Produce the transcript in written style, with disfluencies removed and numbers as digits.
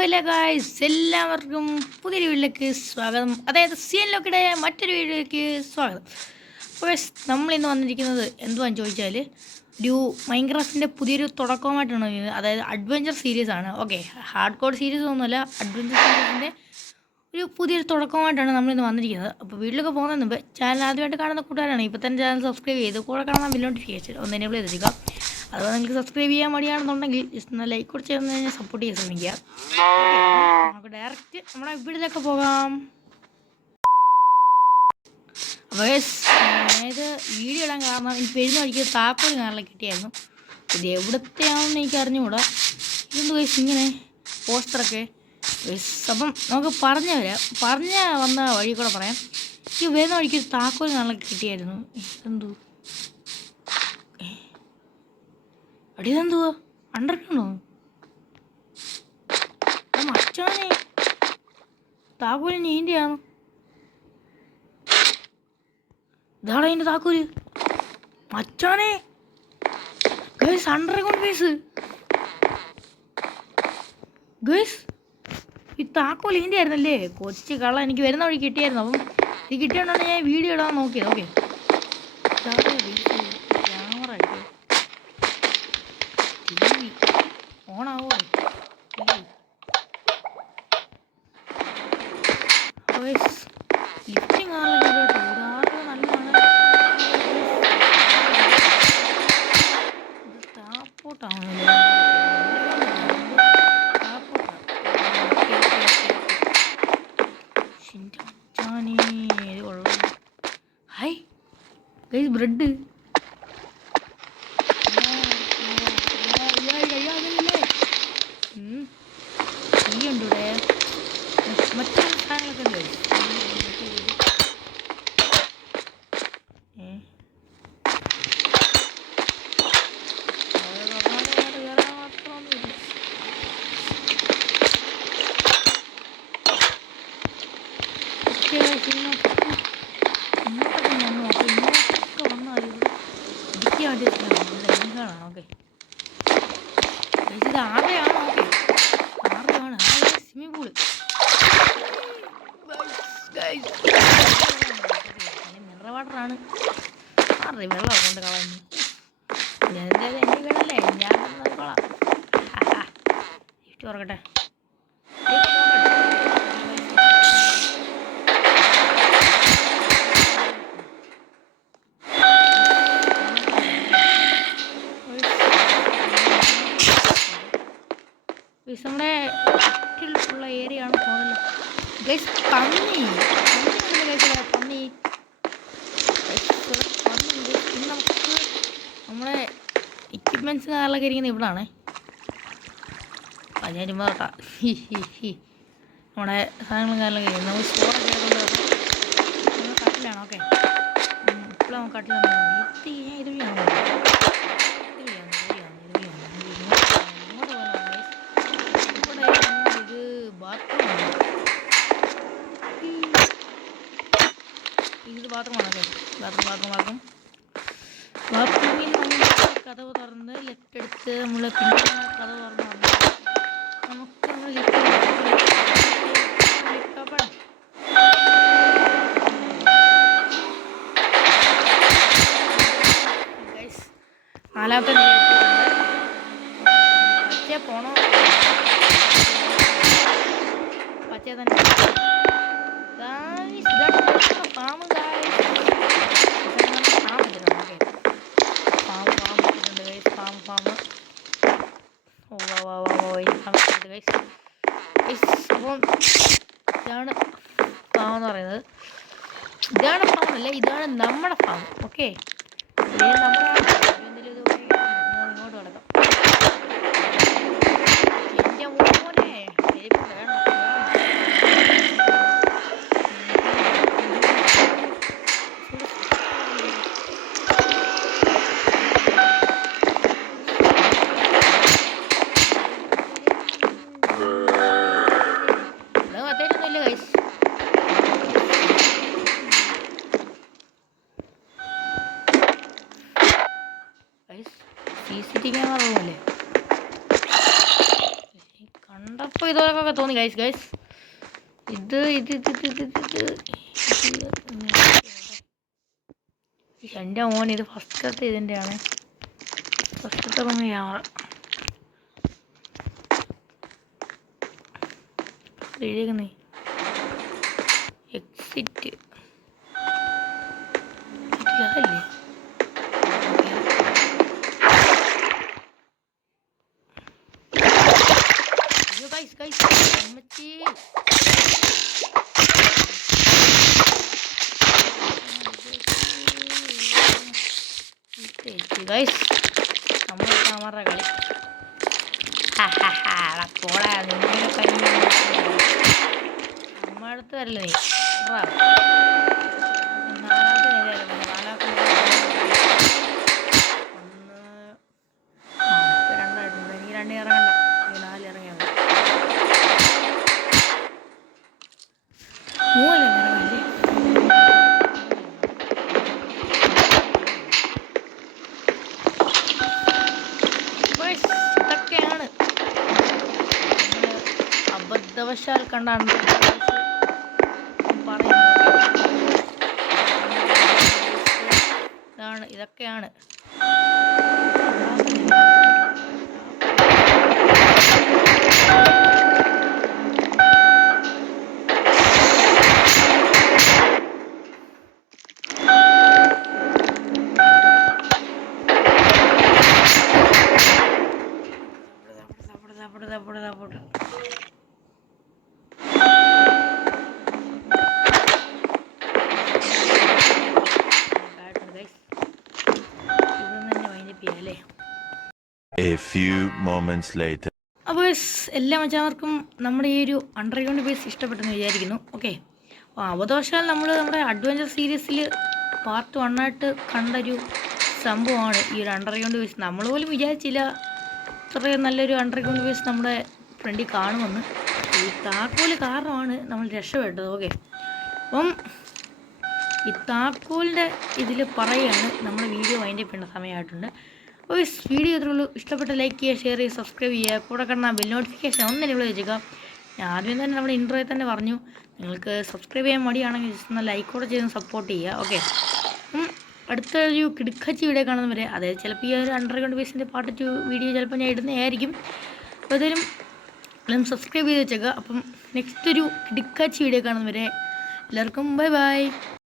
Hello guys, എല്ലാവർക്കും പുതിയൊരു വീഡിയോയിലേക്ക് സ്വാഗതം. അതായത് സിയൻ ലോക്കിയുടെ മറ്റൊരു വീഡിയോയിലേക്ക് സ്വാഗതം. അപ്പോൾ നമ്മളിന്ന് വന്നിരിക്കുന്നത് എന്തുവാന്ന് ചോദിച്ചാൽ ഒരു മൈൻക്രാഫ്റ്റിൻ്റെ പുതിയൊരു തുടക്കമായിട്ടാണ്. അതായത് അഡ്വഞ്ചർ സീരീസാണ്. ഓക്കെ, ഹാർഡ് കോഡ് സീരീസ് ഒന്നുമല്ല, അഡ്വഞ്ചർ സീരീസിൻ്റെ ഒരു പുതിയൊരു തുടക്കമായിട്ടാണ് നമ്മളിന്ന് വന്നിരിക്കുന്നത്. അപ്പോൾ വീട്ടിലൊക്കെ പോകുന്നതിന് മുമ്പ് ചാനൽ ആദ്യമായിട്ട് കാണുന്ന കൂട്ടുകാരാണ് ഇപ്പോൾ തന്നെ ചാനൽ സബ്സ്ക്രൈബ് ചെയ്ത് കൂടെ കാണാൻ ബെൽ നോട്ടിഫിക്കേഷൻ ഒന്ന് എനേബിൾ ചെയ്തിരിക്കുക. അതുപോലെ നിങ്ങൾക്ക് സബ്സ്ക്രൈബ് ചെയ്യാൻ മടിയാണെന്നുണ്ടെങ്കിൽ ജസ്റ്റ് ഒന്ന് ലൈക്ക് കൂടെ ചെയ്യുന്ന കഴിഞ്ഞാൽ സപ്പോർട്ട് ചെയ്യാൻ ശ്രമിക്കുക. നമുക്ക് ഡയറക്റ്റ് നമ്മുടെ വീട്ടിലൊക്കെ പോകാം. അപ്പോൾ അതായത് വീഡിയോ ഇടാൻ കാരണം എനിക്ക് വരുന്ന വഴിക്ക് താക്കോൽ കാണാൻ കിട്ടിയായിരുന്നു. ഇത് എവിടത്തെയാണെന്ന് എനിക്ക് അറിഞ്ഞുകൂടാ. ഇതെന്ത് വയസ്സ് ഇങ്ങനെ പോസ്റ്ററൊക്കെ. അപ്പം നമുക്ക് പറഞ്ഞു വന്ന വഴി കൂടെ പറയാം. എനിക്ക് വരുന്ന വഴിക്ക് ഒരു താക്കോൽ കാണാൻ കിട്ടിയായിരുന്നു. എന്തോ അടിയതെന്തുവാ അണ്ടർഗ്രൗണ്ടോ? മച്ചാനെ താക്കോല് നീന്റെയാണ്. ഇതാണ് അതിൻ്റെ താക്കോല് മച്ചാനെ. Guys, underground base guys. ഈ താക്കോൽ ഇതിൻ്റെ ആയിരുന്നല്ലേ? കൊച്ചു കള്ള. എനിക്ക് വരുന്ന വഴി കിട്ടിയായിരുന്നു. അപ്പം ഇത് കിട്ടിയോണ്ടാണ് ഞാൻ വീഡിയോ ഇടാൻ നോക്കിയത്. Okay, camera ഓണാവോ? ലിഫ്റ്റിംഗ് ആണല്ലോ നല്ലതാണ്. ഇത് താപ്പോട്ടാണല്ലോ. ഇത് കൊള്ളാം. Hi guys, bread. ഉണ്ട് ഇവിടെ. മറ്റു സാധനങ്ങളൊക്കെ ഉണ്ട്. ഇങ്ങോട്ടൊക്കെ വന്നാൽ ഇടിക്കാൻ വേണ്ടി ആണ്. ഓക്കെ, ഇത് ആരെയാണ്? ഓക്കെ, ആരെയാണ്? Swimming pool. മിനറൽ വാട്ടറാണ്. ആരുടെ വെള്ളം കൊണ്ട് കളയുന്നു? എന്തായാലും എൻ്റെ വീടല്ലേ, ഞാൻ നോക്കിക്കോളാം. ലിഫ്റ്റ് തുറക്കട്ടെ. നമ്മുടെ ഉള്ള ഏരിയ ആണ് പോകുന്നത്. ഗൈസ്, പന്നി പന്നി. പിന്നെ നമുക്ക് നമ്മുടെ എക്യുപ്മെൻറ്റ്സ് കാറിലൊക്കെ ഇരിക്കുന്നത് ഇവിടാണ്. പതിനായിരം കേട്ടാ. നമ്മുടെ സാധനങ്ങളും കാറിലൊക്കെ ഇരിക്കുന്നത് നമുക്ക് സ്റ്റോറൊക്കെ നമ്മൾ കട്ടിലാണ്. ഓക്കെ, ഇപ്പോഴും നമുക്ക് കട്ടിലാണ്. ഇത് വേണോ? ഇത് ബാത്റൂമാണല്ലേ? ബാത്റൂമിൽ നമ്മൾ കഥവ് തുറന്ന് ലെഫ്റ്റ് എടുത്ത് നമ്മൾ പിന്നെ കഥവ് തുറന്ന് നമുക്ക് നമ്മൾ നാലാമത്തെ പച്ച പോണോ? പച്ച തന്നെ ഫാം. ഇതാണ് ഫാം എന്ന് പറയുന്നത്. ഇതാണ് ഫാം അല്ല, ഇതാണ് നമ്മുടെ ഫാം. ഓക്കെ, നമ്മുടെ എന്തെങ്കിലും ഇങ്ങോട്ട് കിടക്കാം. എൻ്റെ മോനെ വേണം. കണക്കൊക്കെ തോന്നി ഗൈസ്. ഇത് എൻ്റെ മോൻ ഇത് ഫസ്റ്റത്തെ ഇതിൻ്റെയാണ്. ഫസ്റ്റത്തെ റൂം ക്യാമറ എഴുതിക്കുന്നേ എക്സിറ്റ് അതല്ലേ. ഗൈസ് അമ്മച്ചി ഗൈസ് നമ്മൾ ക്യാമറ കളി പോളാ നിന്നെ കഴിഞ്ഞ നമ്മളടുത്ത് വരല്ലേ നീ നാലാമത്തെ നിലയിലും രണ്ടായിട്ടുണ്ട്. നീ രണ്ട് ഇറങ്ങണ്ട, നീ 4 ഇറങ്ങിയാൽ മതി. 3 ഇറങ്ങല്ലേ. ഇതൊക്കെയാണ് അബദ്ധവശാൽ കണ്ടാണ് പറയുന്നത്. ഇതൊക്കെയാണ് A few moments later. അപ്പോൾ എല്ലാ മച്ചാർക്കും നമ്മുടെ ഈ ഒരു അണ്ടർഗ്രൗണ്ട് ബേസ് ഇഷ്ടപ്പെട്ടെന്ന് വിചാരിക്കുന്നു. ഓക്കെ, അപ്പോൾ അവദോഷാൽ നമ്മൾ നമ്മുടെ അഡ്വഞ്ചർ സീരീസിൽ പാർട്ട് 1 ആയിട്ട് കണ്ടൊരു സംഭവമാണ് ഈ ഒരു അണ്ടർഗ്രൗണ്ട് ബേസ്. നമ്മൾ പോലും വിചാരിച്ചില്ല ഇത്രയും നല്ലൊരു അണ്ടർഗ്രൗണ്ട് ബേസ് നമ്മുടെ ഫ്രണ്ടിൽ കാണുമെന്ന്. ഈ താക്കോൽ കാരണമാണ് നമ്മൾ രക്ഷപ്പെട്ടത്. ഓക്കെ, അപ്പം ഈ താക്കോലിൻ്റെ ഇതിൽ പറയുകയാണ് നമ്മുടെ വീഡിയോ വൈൻഡപ്പ് ചെയ്യേണ്ട സമയമായിട്ടുണ്ട്. അപ്പോൾ വീഡിയോ ഇത്രയുള്ളൂ. ഇഷ്ടപ്പെട്ട ലൈക്ക് ചെയ്യുക, ഷെയർ ചെയ്യുക, സബ്സ്ക്രൈബ് ചെയ്യുക. കൂടെ കാണുന്ന ബെൽ നോട്ടിഫിക്കേഷൻ ഒന്നെന്നെ വെച്ചേക്കുക. ഞാൻ ആദ്യം തന്നെ നമ്മുടെ ഇൻട്രോയിൽ തന്നെ പറഞ്ഞു, നിങ്ങൾക്ക് സബ്സ്ക്രൈബ് ചെയ്യാൻ മടിയാണെങ്കിൽ ജസ്റ്റ് ഒന്ന് ലൈക്കോടെ ചെയ്ത് സപ്പോർട്ട് ചെയ്യുക. ഓക്കെ, അടുത്തൊരു കിടുക്കച്ചി വീഡിയോ കാണുന്നവരെ, അതായത് ചിലപ്പോൾ ഈ ഒരു അണ്ടർഗ്രൗണ്ട് ബേസിൻ്റെ പാർട്ട് 2 വീഡിയോ ചിലപ്പോൾ ഞാൻ ഇടുന്നതായിരിക്കും. അപ്പോൾ ഏതായാലും എല്ലാം സബ്സ്ക്രൈബ് ചെയ്ത് വെച്ചേക്കുക. അപ്പം നെക്സ്റ്റ് ഒരു കിടുക്കച്ചി വീഡിയോ കാണുന്നവരെ എല്ലാവർക്കും ബൈ.